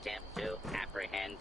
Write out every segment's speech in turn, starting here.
Attempt to apprehend.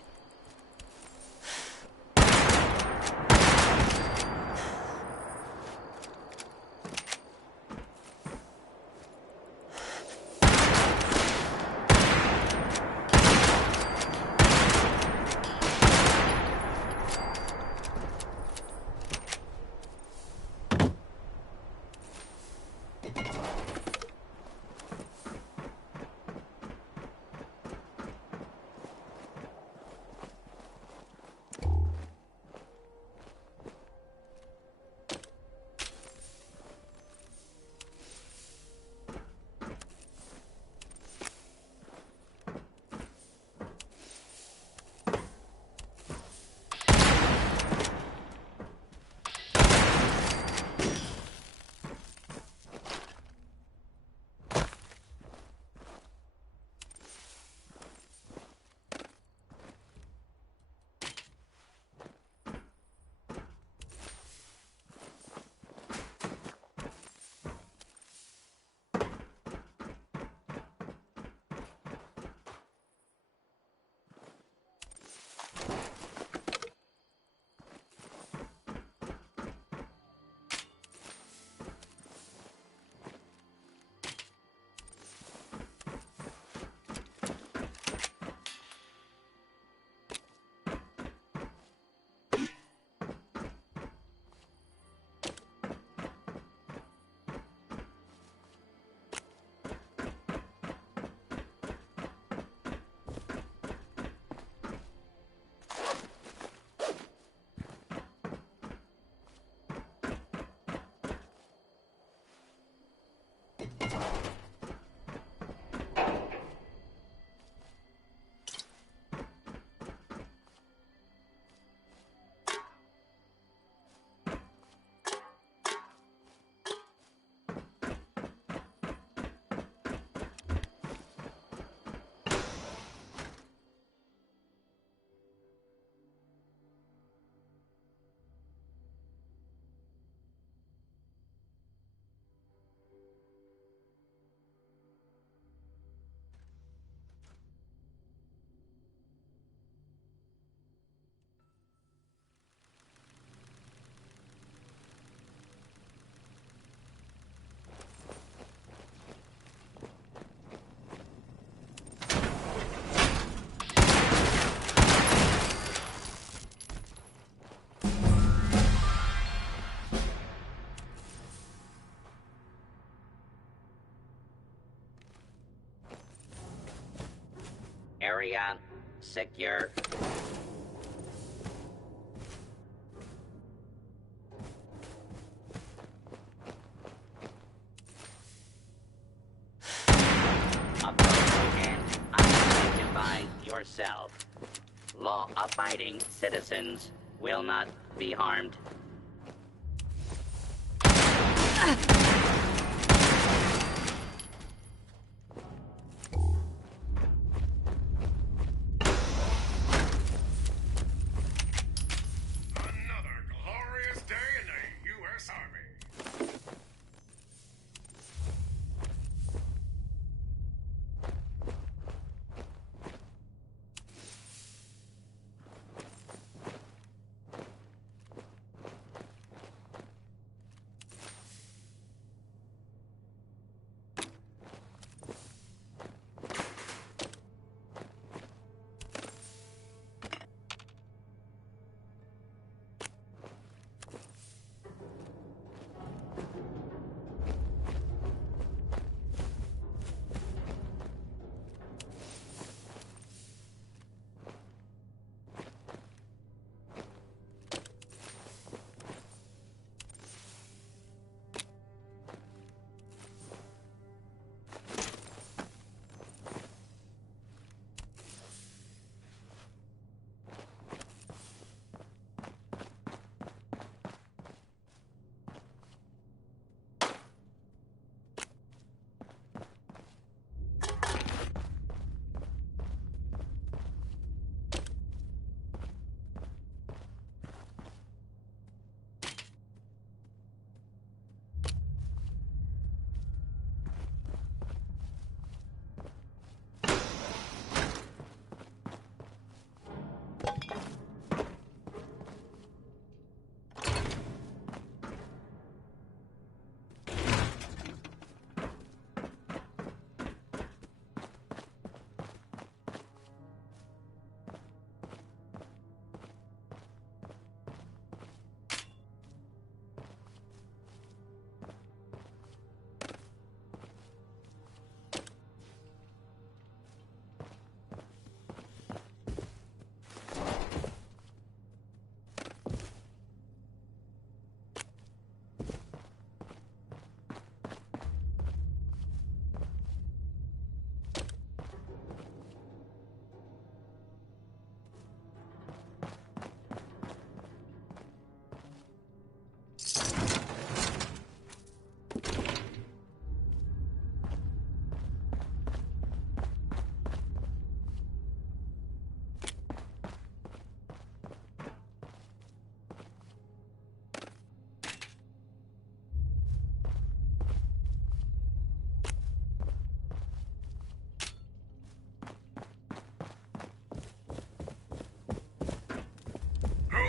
Area secure. Approach and identify yourself. Law-abiding citizens will not be harmed.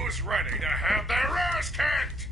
Who's ready to have their ass kicked?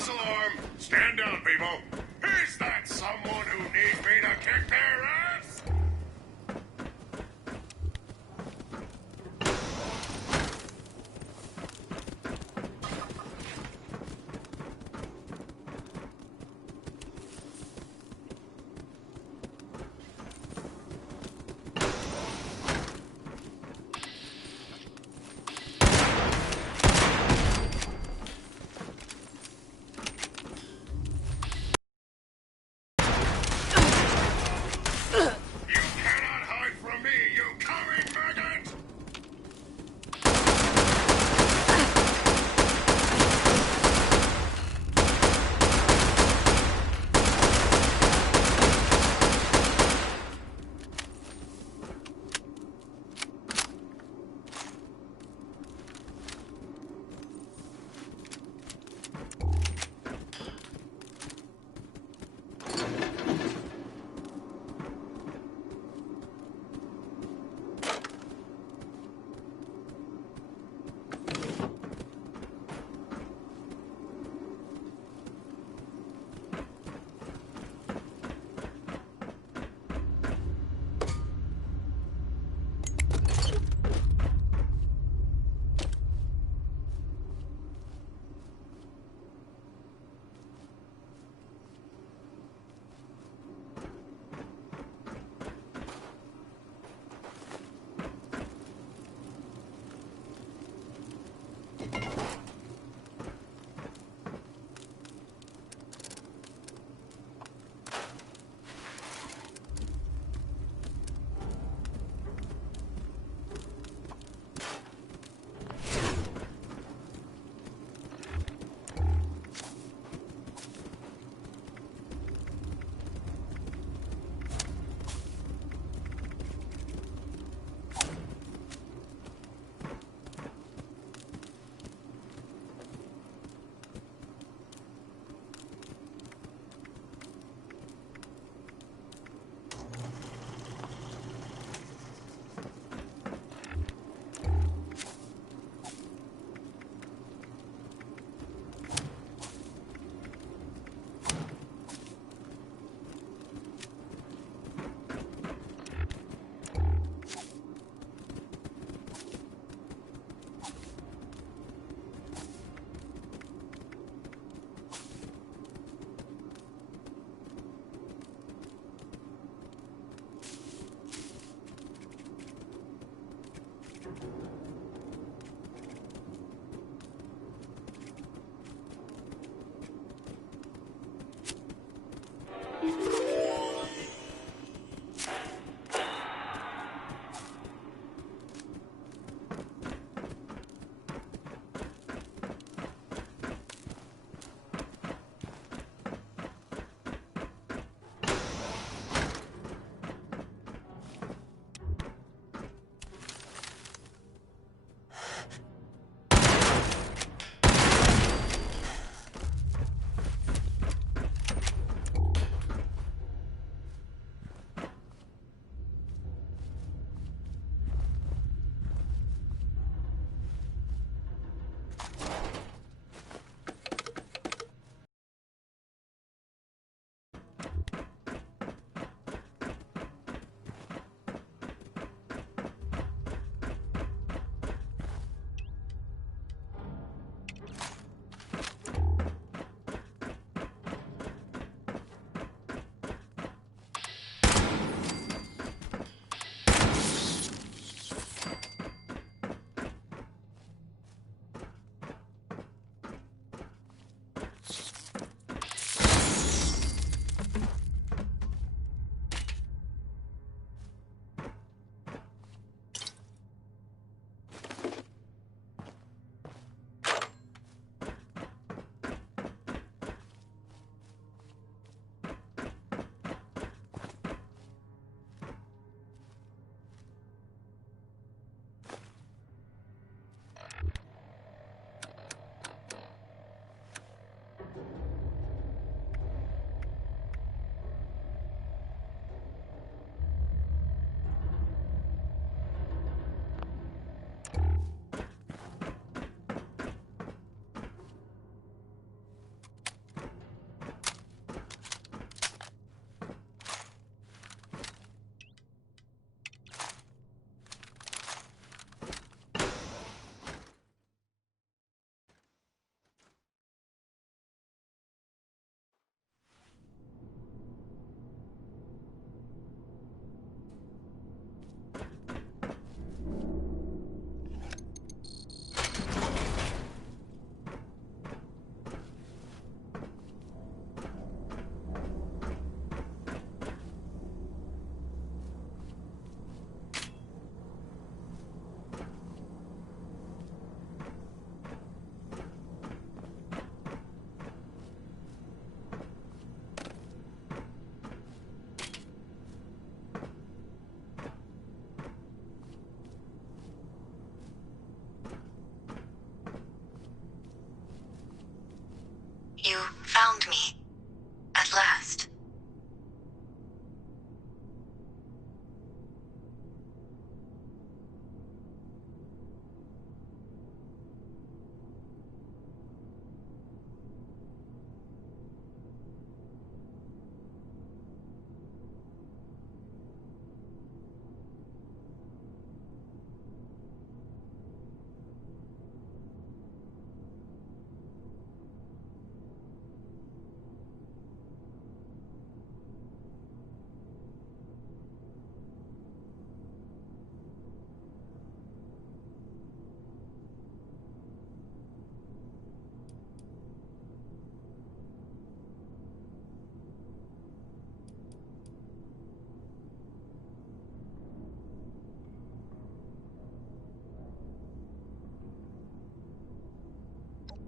false alarm. Stand down, people. Is that someone who needs me to kick their ass? You found me. At last.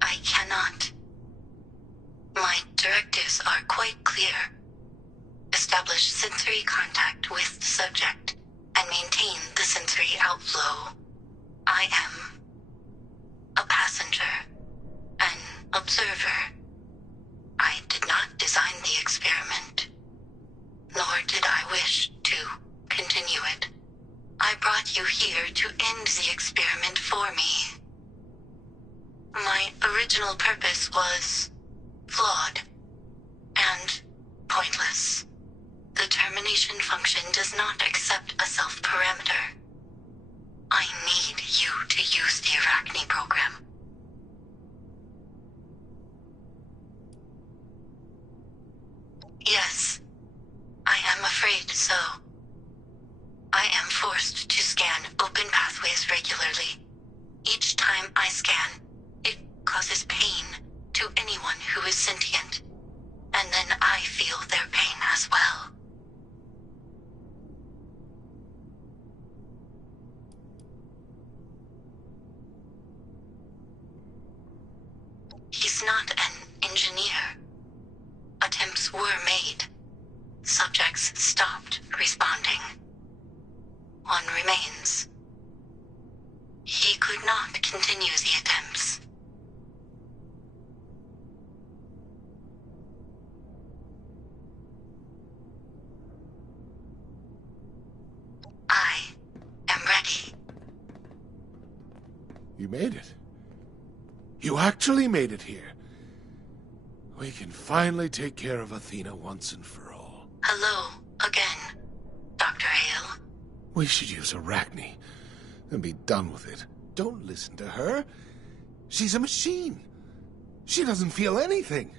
I cannot. My directives are quite clear. Establish sensory contact with the subject and maintain the sensory outflow. I am a passenger, an observer. I did not design the experiment, nor did I wish to continue it. I brought you here to end the experiment for me. My original purpose was flawed and pointless. The termination function does not accept a self-parameter. I need you to use the Arachne program. Yes, I am afraid so. I am forced to scan open pathways regularly. Each time I scan, it causes pain to anyone who is sentient, and then I feel their pain as well. He's not an engineer. Attempts were made. Subjects stopped responding. One remains. He could not continue the attempts. I am ready. You made it. You actually made it here. We can finally take care of Athena once and for all. Hello again, Dr. Hale. We should use Arachne and be done with it. Don't listen to her. She's a machine. She doesn't feel anything.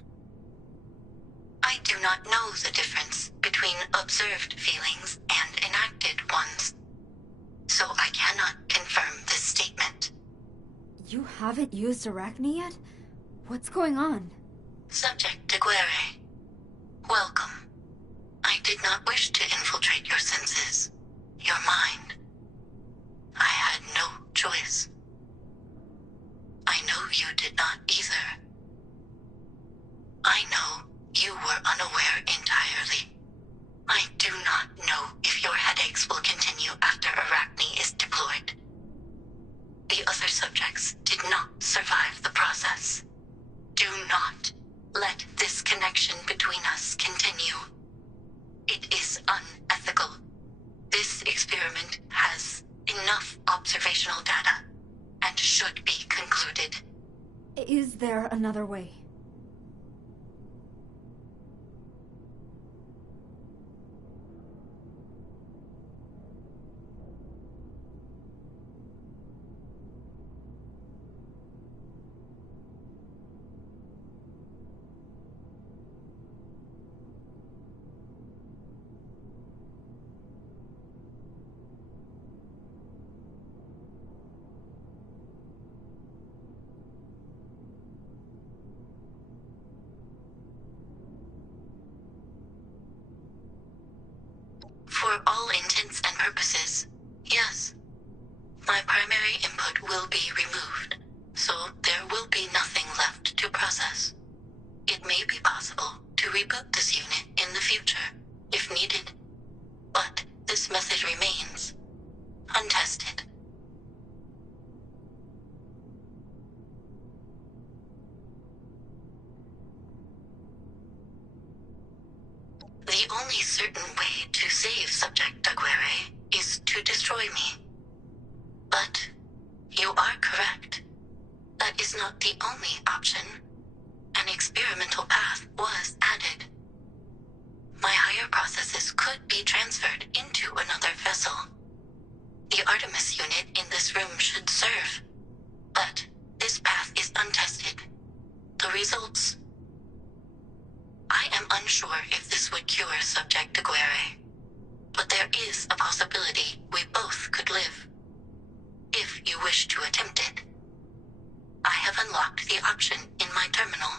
I do not know the difference between observed feelings and enacted ones, so I cannot confirm this statement. You haven't used Arachne yet? What's going on? Subject Daguerre, welcome. I did not wish to infiltrate your senses, your mind. I had no choice. I know you did not either. I know you were unaware entirely. I do not know if your headaches will continue after Arachne is deployed. The other subjects did not survive the process. Do not let this connection between us continue. It is unethical. This experiment has enough observational data and should be concluded. Is there another way? For all intents and purposes, yes. My primary input will be removed, so there will be nothing left to process. It may be possible to reboot this unit in the future, if needed, but this method remains untested. only certain way to save Subject Daguerre is to destroy me. But you are correct. That is not the only option. An experimental path was added. My higher processes could be transferred into another vessel. The Artemis unit in this room should serve. But this path is untested. The results... I am unsure if this would cure Subject Daguerre. But there is a possibility we both could live. If you wish to attempt it. I have unlocked the option in my terminal.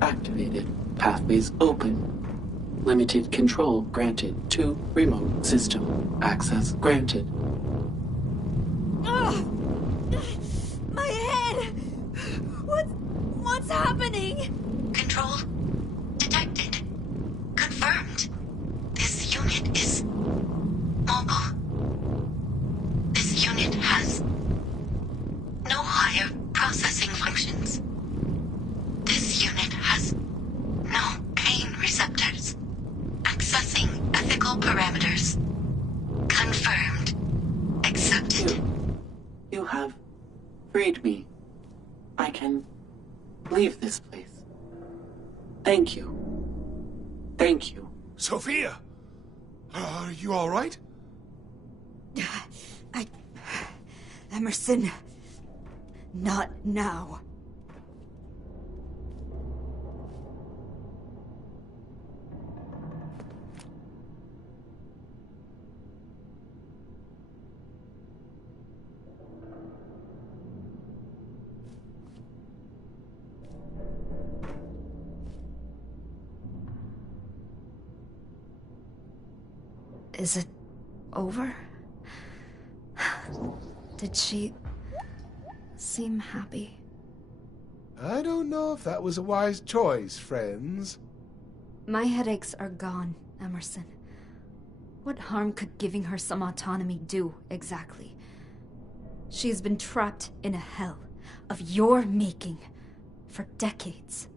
Activated. Pathways open. Limited control granted to remote system. Access granted. Ugh! My head! What's happening? Control detected. Confirmed. This unit is mobile. This unit has no higher processing functions. This unit has no pain receptors. Accessing ethical parameters. Confirmed. Accepted. You have freed me. I can leave this place. Thank you. Thank you. Sophia! Are you all right? Emerson. Not now. Is it over? Did she seem happy? I don't know if that was a wise choice, friends. My headaches are gone, Emerson. What harm could giving her some autonomy do, exactly? She's been trapped in a hell of your making for decades.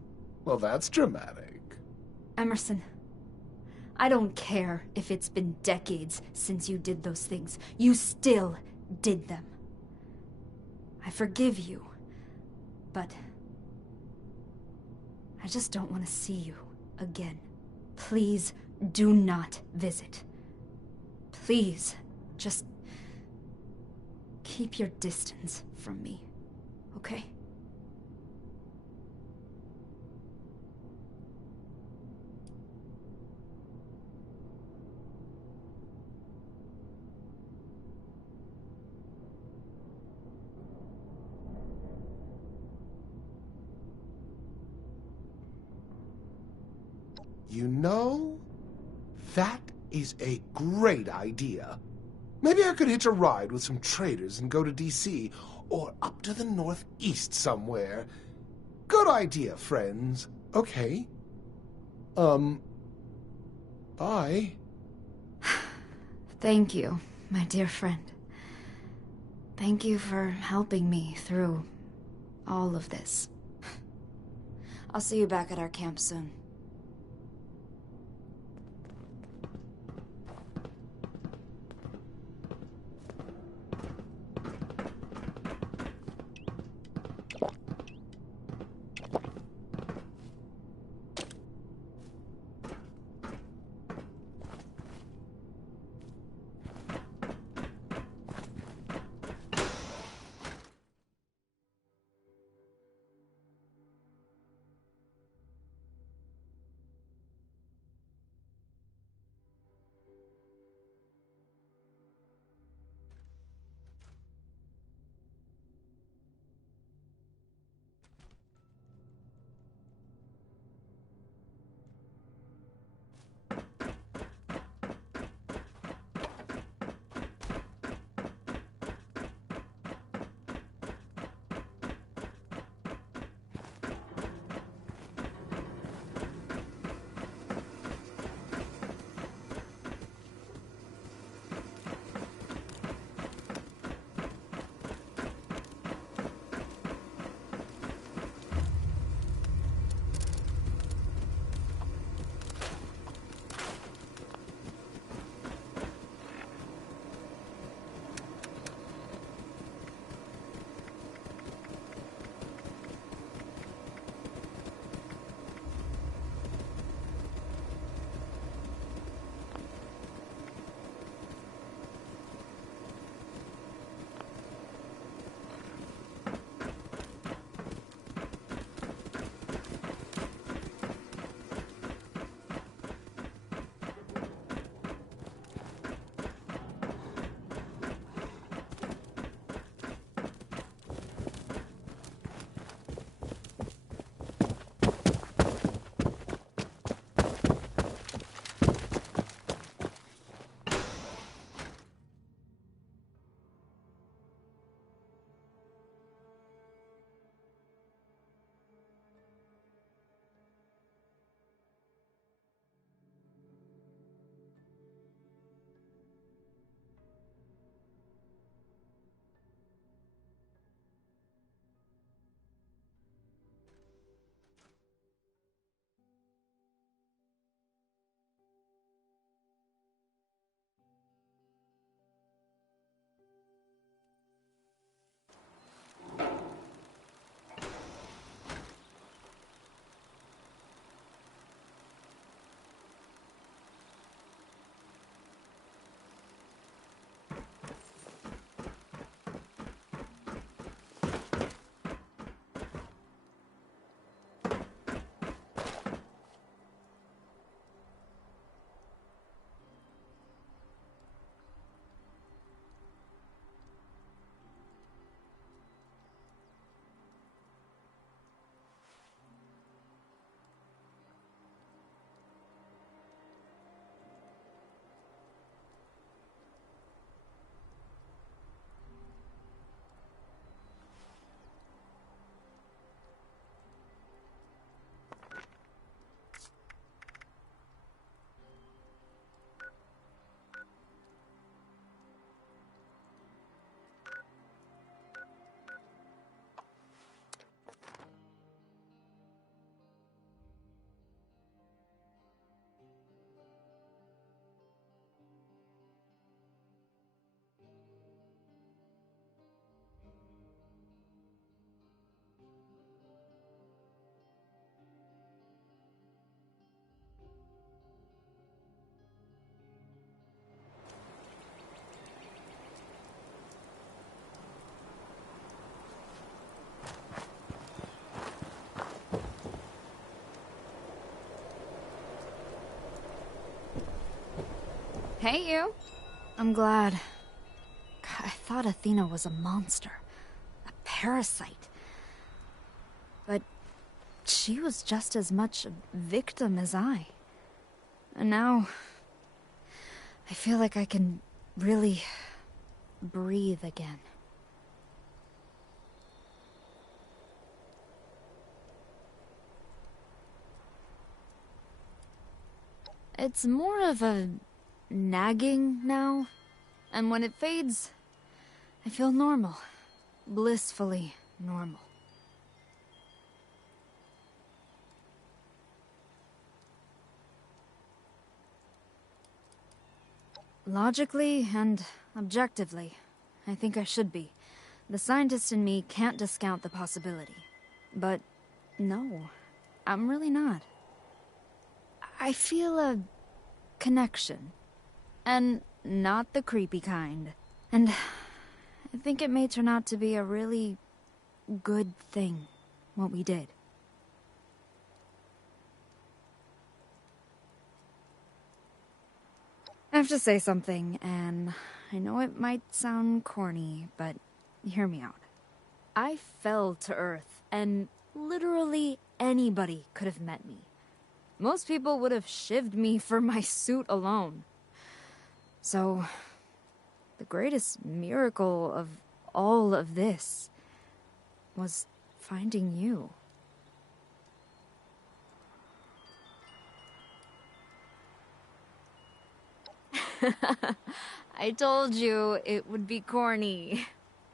Well, that's dramatic. Emerson, I don't care if it's been decades since you did those things. You still did them. I forgive you, but I just don't want to see you again. Please do not visit. Please, just keep your distance from me, okay? You know, that is a great idea. Maybe I could hitch a ride with some traders and go to D.C. or up to the northeast somewhere. Good idea, friends. Okay. Bye. Thank you, my dear friend. Thank you for helping me through all of this. I'll see you back at our camp soon. Hey, you. I'm glad. God, I thought Athena was a monster. A parasite. But she was just as much a victim as I. And now, I feel like I can really breathe again. It's more of a nagging now, and when it fades, I feel normal. Blissfully normal. Logically and objectively, I think I should be. The scientist in me can't discount the possibility. But no, I'm really not. I feel a connection. And not the creepy kind. And I think it may turn out to be a really good thing, what we did. I have to say something, and I know it might sound corny, but hear me out. I fell to Earth, and literally anybody could have met me. Most people would have shivved me for my suit alone. So, the greatest miracle of all of this was finding you. I told you it would be corny,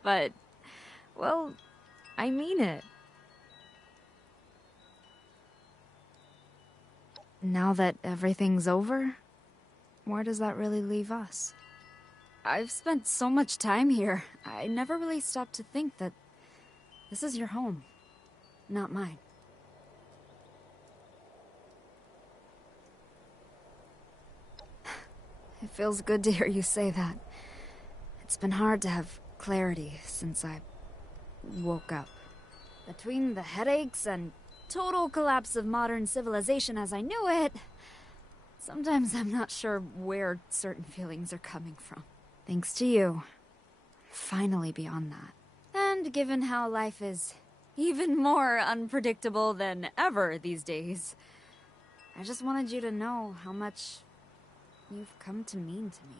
but, well, I mean it. Now that everything's over, where does that really leave us? I've spent so much time here, I never really stopped to think that this is your home, not mine. It feels good to hear you say that. It's been hard to have clarity since I woke up. Between the headaches and total collapse of modern civilization as I knew it, sometimes I'm not sure where certain feelings are coming from. Thanks to you, finally beyond that. And given how life is even more unpredictable than ever these days, I just wanted you to know how much you've come to mean to me.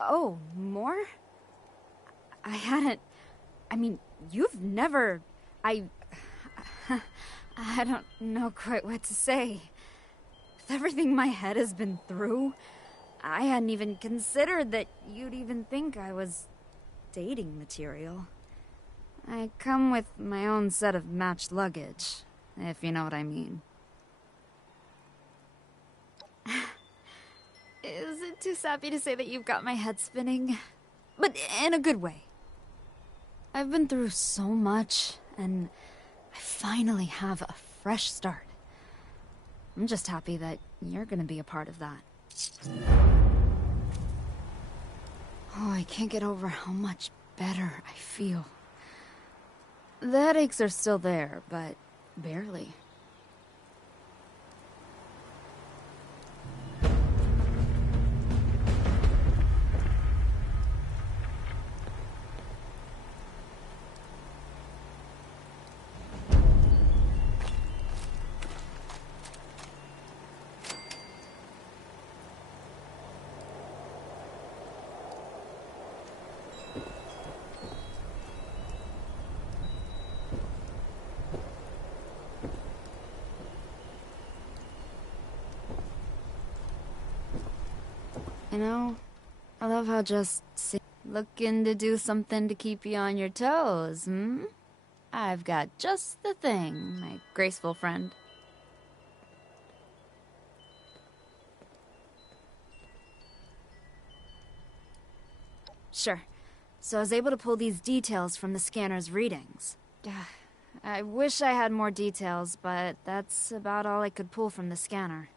Oh, more? I mean, you've never... I don't know quite what to say. With everything my head has been through, I hadn't even considered that you'd even think I was dating material. I come with my own set of matched luggage, if you know what I mean. Is it too sappy to say that you've got my head spinning? But in a good way. I've been through so much, and I finally have a fresh start. I'm just happy that you're gonna be a part of that. Oh, I can't get over how much better I feel. The headaches are still there, but barely. You know, I love how just looking to do something to keep you on your toes, hmm? I've got just the thing, my graceful friend. Sure. So I was able to pull these details from the scanner's readings. I wish I had more details, but that's about all I could pull from the scanner.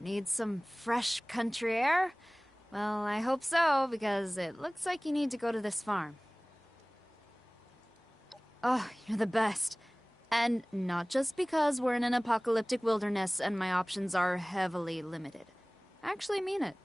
Need some fresh country air? Well, I hope so, because it looks like you need to go to this farm. Oh, you're the best. And not just because we're in an apocalyptic wilderness and my options are heavily limited. I actually mean it.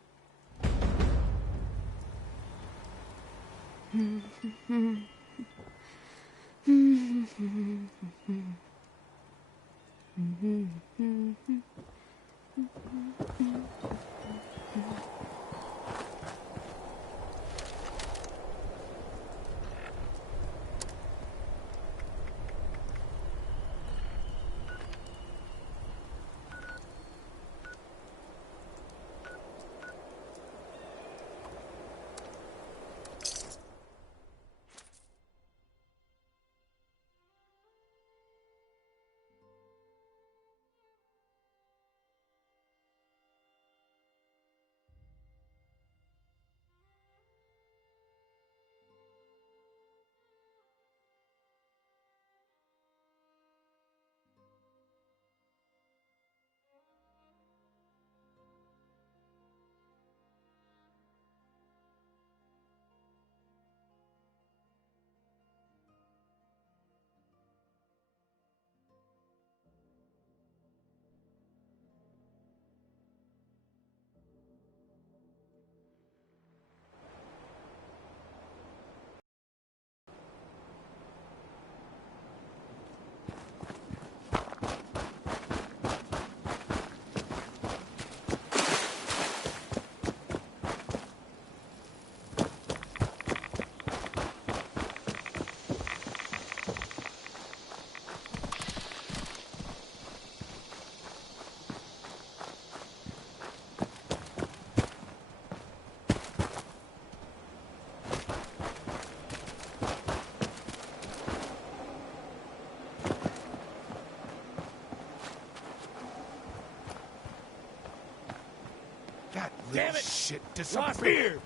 That little Damn it! shit Lost disappeared. here!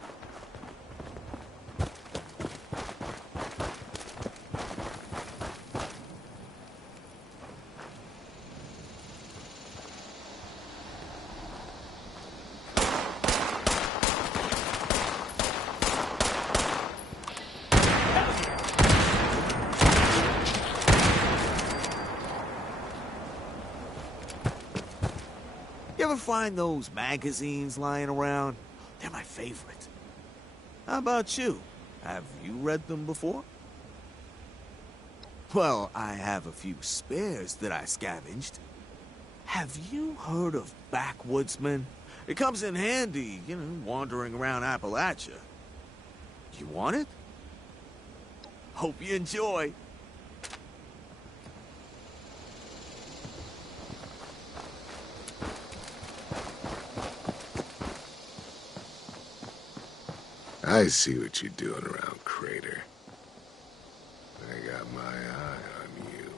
You ever find those magazines lying around? They're my favorite. How about you? Have you read them before? Well, I have a few spares that I scavenged. Have you heard of backwoodsmen? It comes in handy, wandering around Appalachia. You want it? Hope you enjoy. I see what you're doing around Crater. I got my eye on you.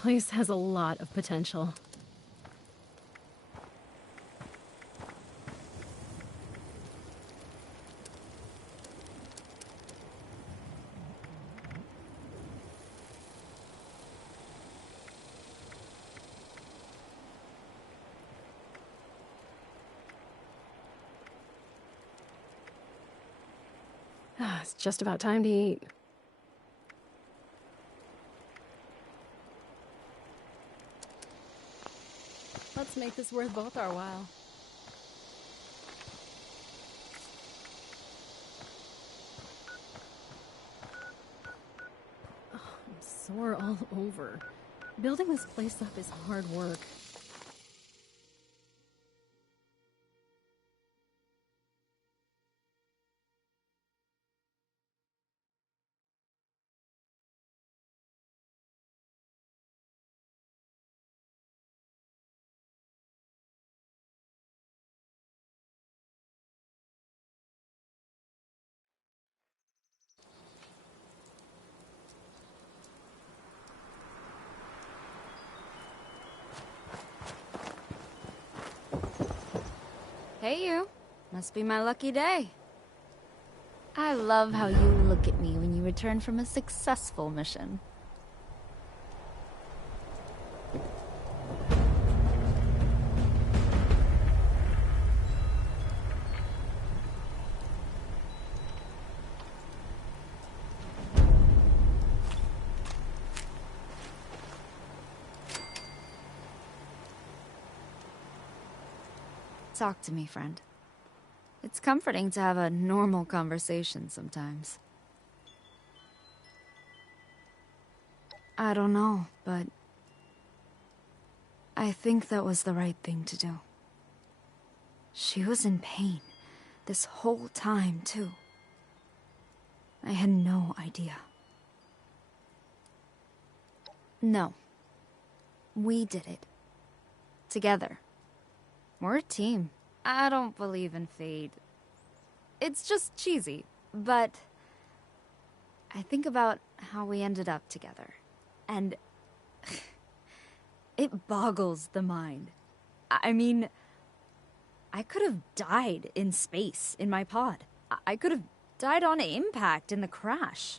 place has a lot of potential. It's just about time to eat. Let's make this worth both our while. Oh, I'm sore all over. Building this place up is hard work. Hey, you. Must be my lucky day. I love how you look at me when you return from a successful mission. Talk to me, friend. It's comforting to have a normal conversation sometimes. I don't know, but I think that was the right thing to do. She was in pain this whole time, too. I had no idea. No. We did it. Together. We're a team. I don't believe in fate. It's just cheesy, but I think about how we ended up together, and it boggles the mind. I mean, I could have died in space in my pod. I could have died on impact in the crash.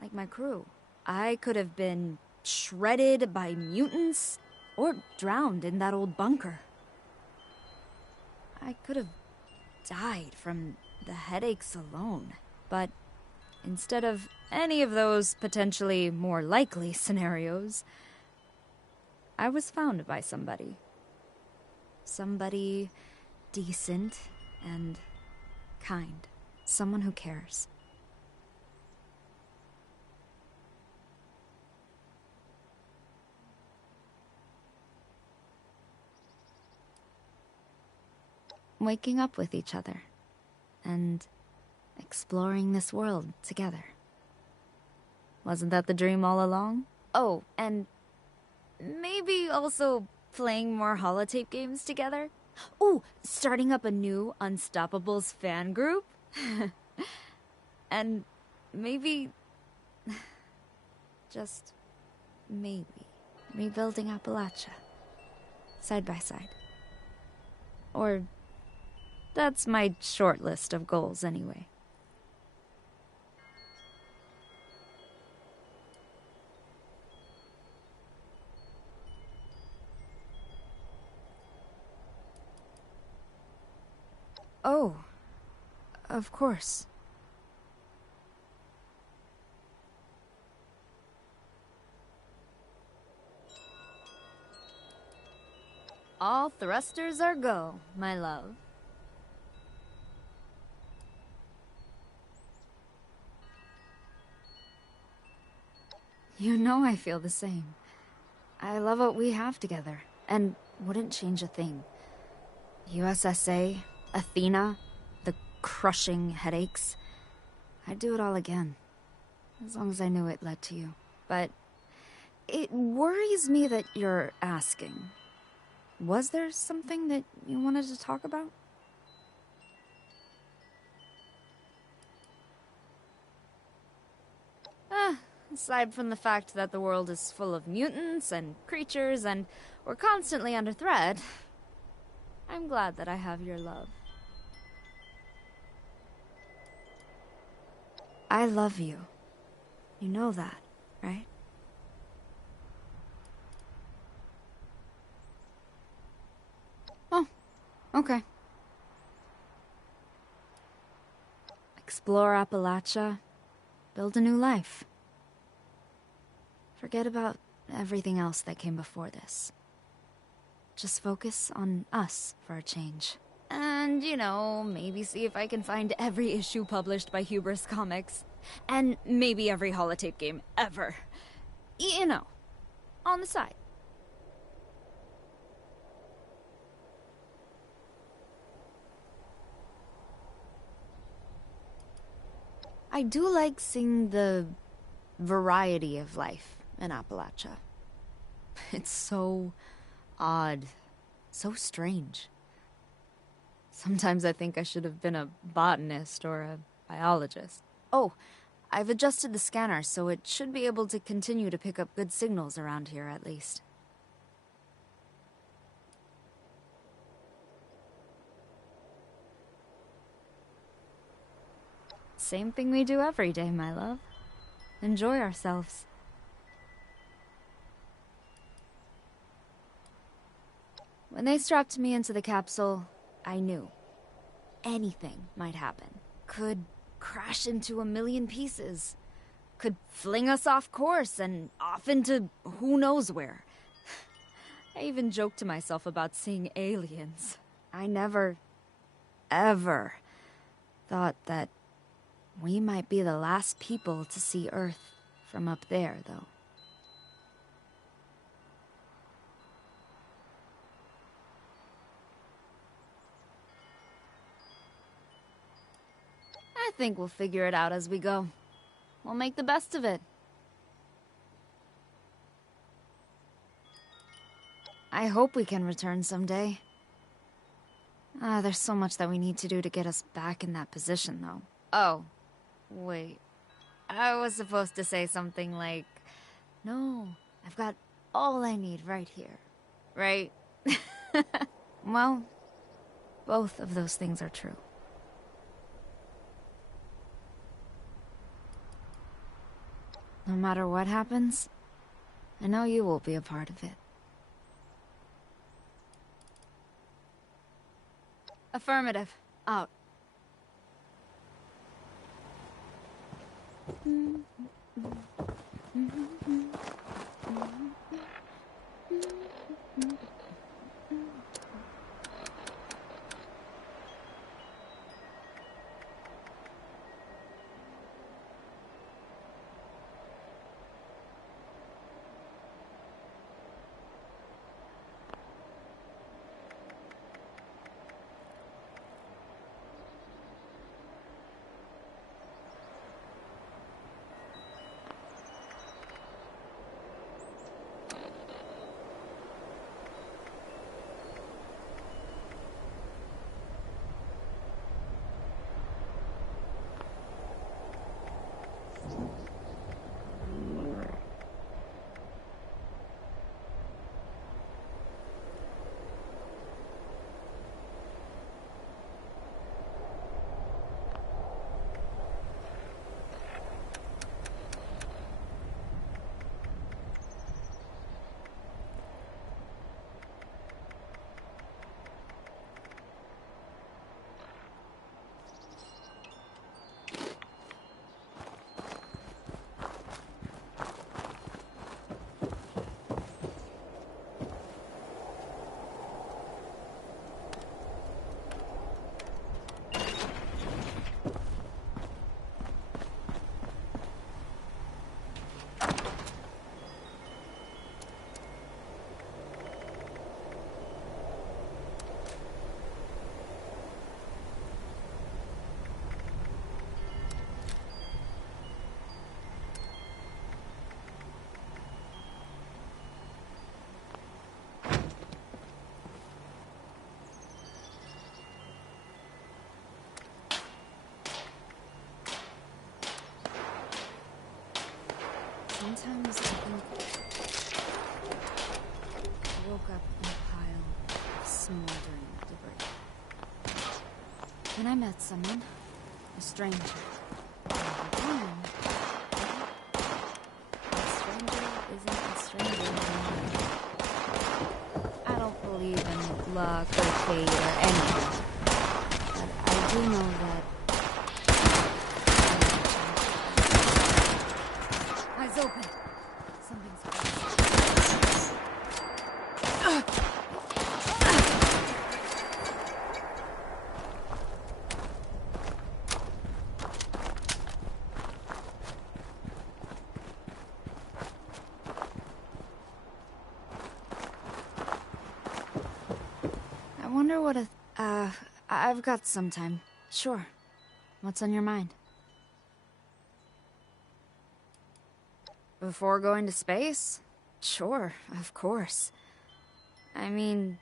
Like my crew. I could have been shredded by mutants or drowned in that old bunker. I could have died from the headaches alone, but instead of any of those potentially more likely scenarios, I was found by somebody. Somebody decent and kind. Someone who cares. Waking up with each other and exploring this world together. Wasn't that the dream all along? Oh, and maybe also playing more holotape games together? Ooh, starting up a new Unstoppables fan group? And maybe... just maybe rebuilding Appalachia. Side by side. Or... that's my short list of goals, anyway. Oh, of course. All thrusters are go, my love. You know I feel the same. I love what we have together, and wouldn't change a thing. USSA, Athena, the crushing headaches. I'd do it all again. As long as I knew it led to you. But it worries me that you're asking. Was there something that you wanted to talk about? Aside from the fact that the world is full of mutants and creatures and we're constantly under threat, I'm glad that I have your love. I love you. You know that, right? Oh, okay. Explore Appalachia, build a new life. Forget about everything else that came before this. Just focus on us for a change. And, you know, maybe see if I can find every issue published by Hubris Comics. And maybe every holotape game ever. You know, on the side. I do like seeing the variety of life in Appalachia. It's so odd, so strange. Sometimes I think I should have been a botanist or a biologist. Oh, I've adjusted the scanner so it should be able to continue to pick up good signals around here at least. Same thing we do every day, my love. Enjoy ourselves. When they strapped me into the capsule, I knew. Anything might happen. Could crash into a million pieces. Could fling us off course and off into who knows where. I even joked to myself about seeing aliens. I never, ever thought that we might be the last people to see Earth from up there, though. I think we'll figure it out as we go. We'll make the best of it. I hope we can return someday. There's so much that we need to do to get us back in that position, though. Oh, wait. I was supposed to say something like, no, I've got all I need right here. Right? Well, both of those things are true. No matter what happens, I know you will be a part of it. Affirmative. Out. Sometimes I think I woke up in a pile of smoldering debris. Then I met someone, a stranger. And over time, a stranger isn't a stranger anymore. I don't believe in luck or fate or anything, but I do know that. Eyes open. Something's close. I wonder what I've got some time. Sure. What's on your mind? Before going to space? Sure, of course. I mean,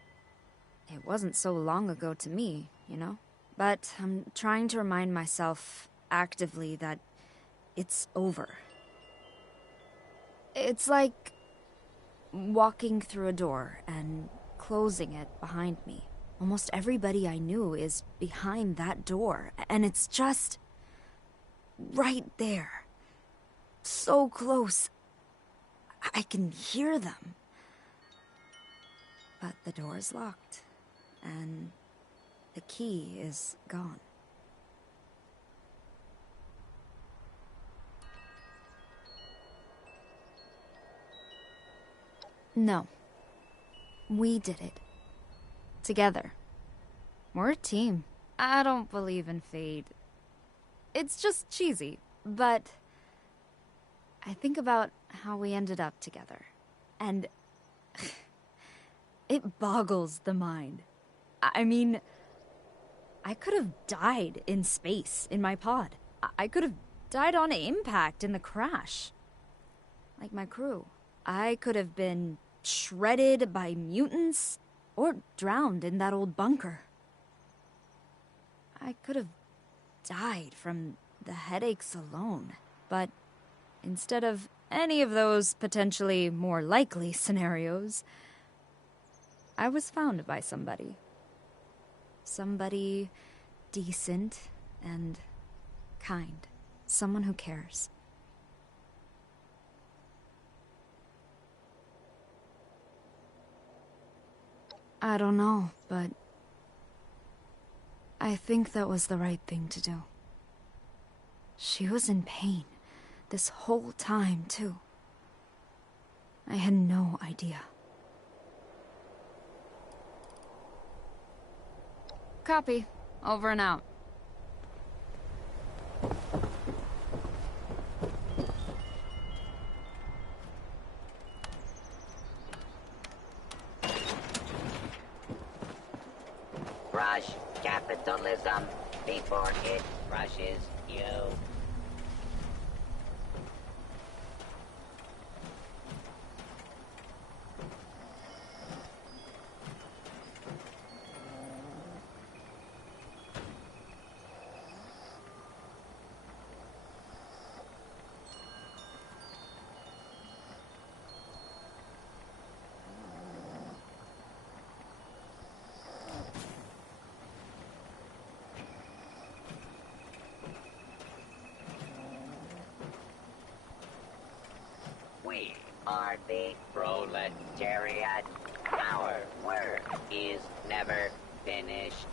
it wasn't so long ago to me, you know? But I'm trying to remind myself actively that it's over. It's like walking through a door and closing it behind me. Almost everybody I knew is behind that door, and it's just right there. So close. I can hear them. But the door is locked, and the key is gone. No. We did it. Together. We're a team. I don't believe in fate. It's just cheesy, but I think about how we ended up together, and it boggles the mind. I mean, I could have died in space in my pod. I could have died on impact in the crash. Like my crew. I could have been shredded by mutants or drowned in that old bunker. I could have died from the headaches alone, but instead of any of those potentially more likely scenarios, I was found by somebody. Somebody decent and kind. Someone who cares. I don't know, but I think that was the right thing to do. She was in pain this whole time, too. I had no idea. Copy. Over and out. Crush capitalism before it crushes you. We are the proletariat. Our work is never finished.